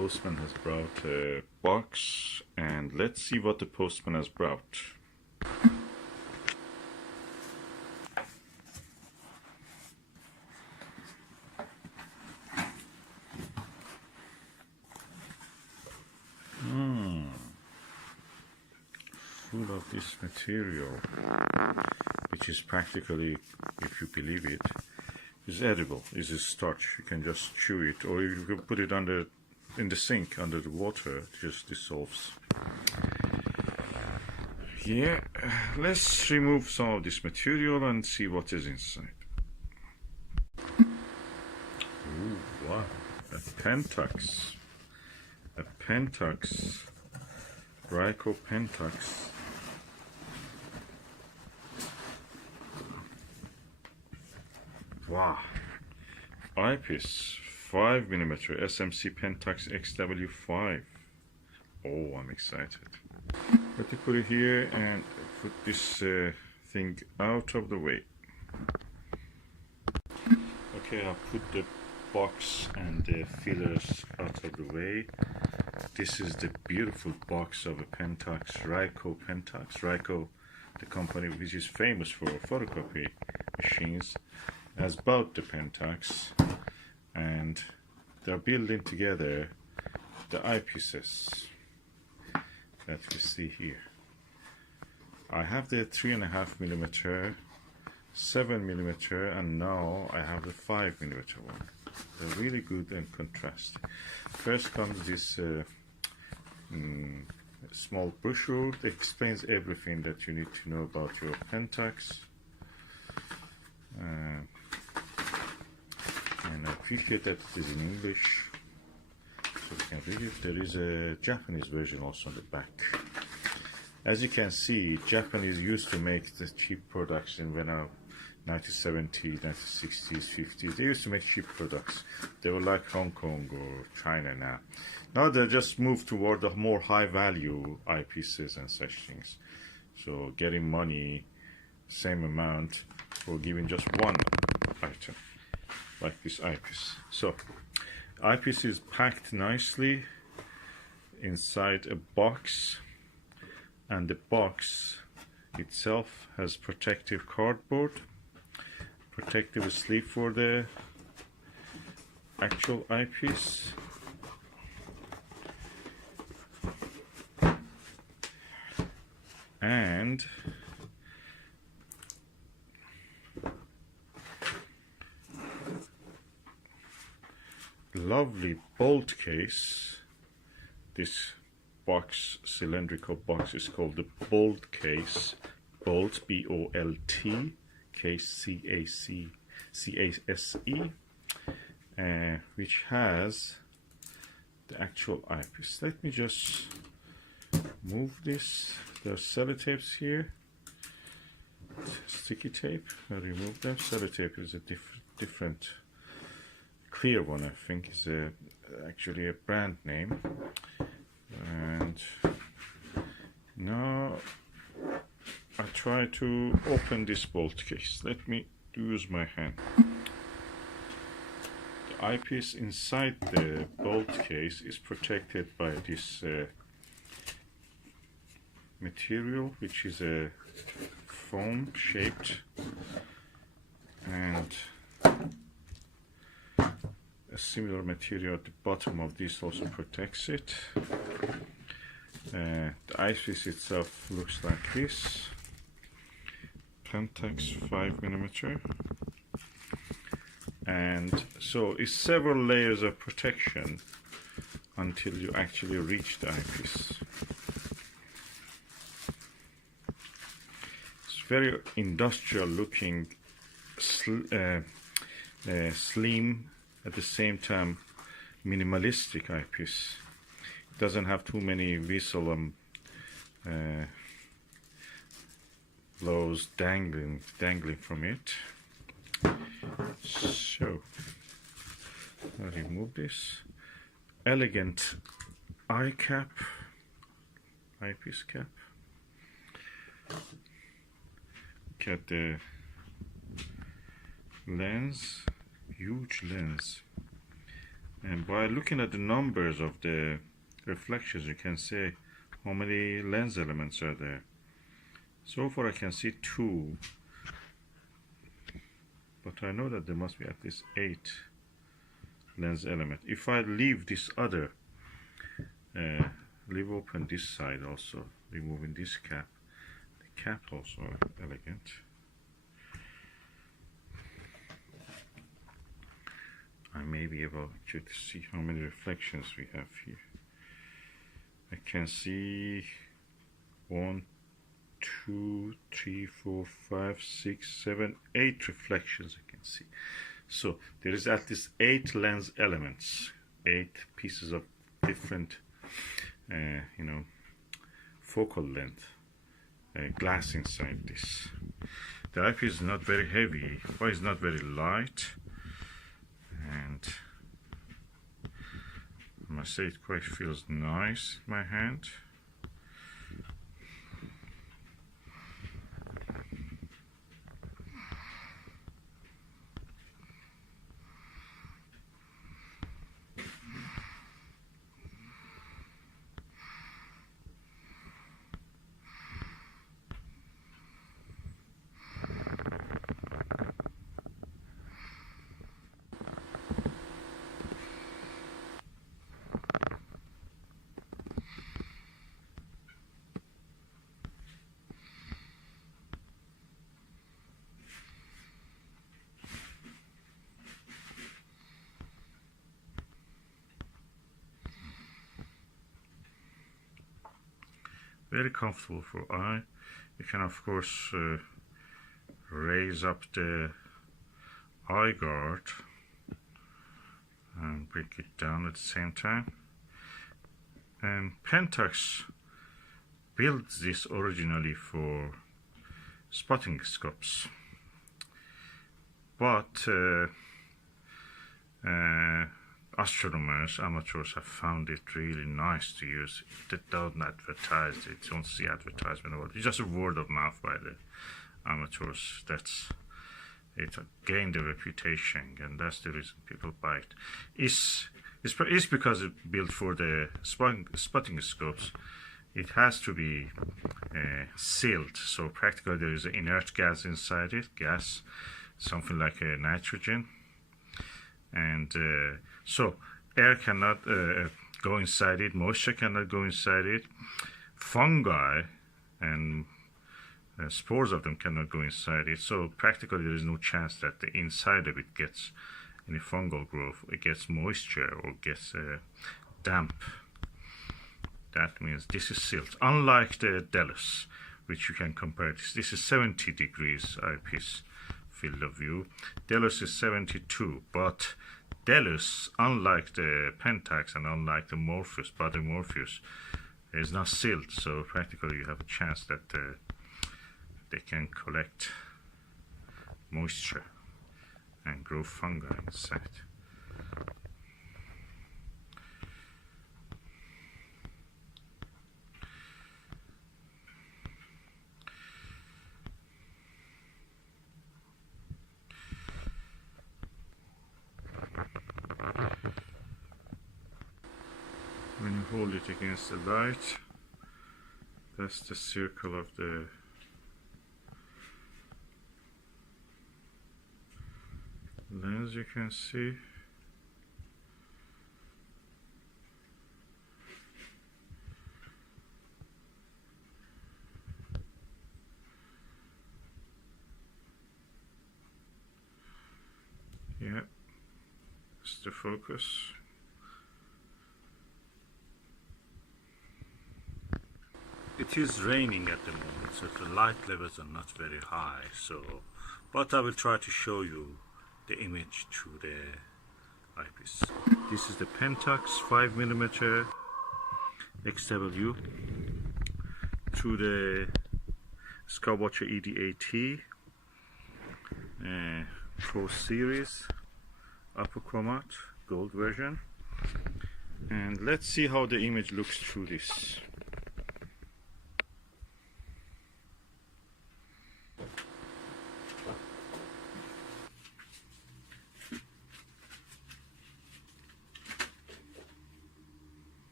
postman has brought a box, and let's see what the postman has brought. Full of this material, which is practically, if you believe it, is edible. Is a starch. You can just chew it, or you can put it in the sink under the water. It just dissolves. Yeah, let's remove some of this material and see what is inside. Ooh, wow! A PENTAX. A PENTAX. Ryco PENTAX. Wow. Eyepiece 5mm SMC PENTAX XW-5. Oh, I'm excited. Let me put it here and put this thing out of the way. Okay, I'll put the box and the fillers out of the way. This is the beautiful box of a PENTAX, Ryco PENTAX. Ryco, the company which is famous for photocopy machines, has bought the PENTAX, and they're building together the eyepieces that you see here. I have the 3.5mm, 7mm, and now I have the 5mm one. They're really good in contrast. First comes this small brochure that explains everything that you need to know about your PENTAX. And I appreciate that it is in English, so you can read it. There is a Japanese version also on the back. As you can see, Japanese used to make the cheap products in 1970s, 1960s, 50s. They used to make cheap products. They were like Hong Kong or China now. Now they just moved toward the more high-value eyepieces and such things. So getting money, same amount, for giving just one item, like this eyepiece. So, eyepiece is packed nicely inside a box, and the box itself has protective cardboard, protective sleeve for the actual eyepiece, and lovely bolt case. This box, cylindrical box, is called the bolt case. Bolt, B-O-L-T, case, C-A-C-C-A-S-E, which has the actual eyepiece. Let me just move this. There are sellotapes here, sticky tape. I remove them. Sellotape is a different clear one, I think, is actually a brand name. And now I try to open this bolt case. Let me use my hand. The eyepiece inside the bolt case is protected by this material, which is a foam shaped, and a similar material at the bottom of this also protects it. The eyepiece itself looks like this. PENTAX 5mm, and so it's several layers of protection until you actually reach the eyepiece. It's very industrial looking, slim, at the same time minimalistic eyepiece. It doesn't have too many whistle blows dangling from it. So I'll remove this. Elegant eye cap, eyepiece cap. Look at the lens, huge lens. And by looking at the numbers of the reflections, you can say how many lens elements are there. So far I can see 2, but I know that there must be at least 8 lens elements. If I leave this other, leave open this side also, removing this cap, the cap also elegant. I may be able to see how many reflections we have here. I can see 1, 2, 3, 4, 5, 6, 7, 8 reflections I can see. So there is at least 8 lens elements, 8 pieces of different, focal length glass inside this. The eyepiece is not very heavy, but it's not very light, and I must say it quite feels nice in my hand. Very comfortable for eye. You can of course raise up the eye guard and bring it down at the same time. And PENTAX built this originally for spotting scopes, but astronomers, amateurs have found it really nice to use. They don't advertise it, don't see advertisement about it. It's just a word of mouth by the amateurs. It gained a reputation, and that's the reason people buy it. It's because it's built for the spotting scopes. It has to be sealed, so practically there is an inert gas inside it, something like a nitrogen, and so air cannot go inside it, moisture cannot go inside it, fungi and spores of them cannot go inside it, so practically there is no chance that the inside of it gets any fungal growth, it gets moisture or gets damp. That means this is sealed, unlike the Delos, which you can compare this. This is 70 degrees eyepiece field of view. Delos is 72, but Delos, unlike the PENTAX and unlike the Morpheus, body Morpheus, is not sealed, so practically you have a chance that they can collect moisture and grow fungi inside. When you hold it against the light, that's the circle of the lens, you can see. Yeah, it's the focus. It is raining at the moment, so the light levels are not very high, but I will try to show you the image through the eyepiece. This is the PENTAX 5mm XW through the Skywatcher ED-AT Pro series upper chromat gold version, and let's see how the image looks through this.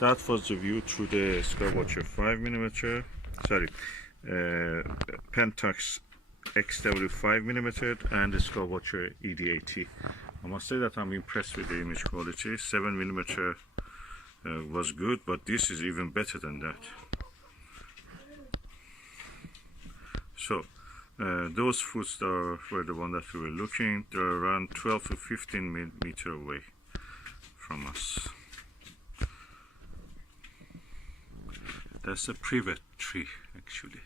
that was the view through the Skywatcher 5mm, PENTAX XW-5mm and the Skywatcher ED80. I must say that I'm impressed with the image quality. 7mm was good, but this is even better than that. So those foods were the one that we were looking. They're around 12 to 15 meter away from us. That's a privet tree actually.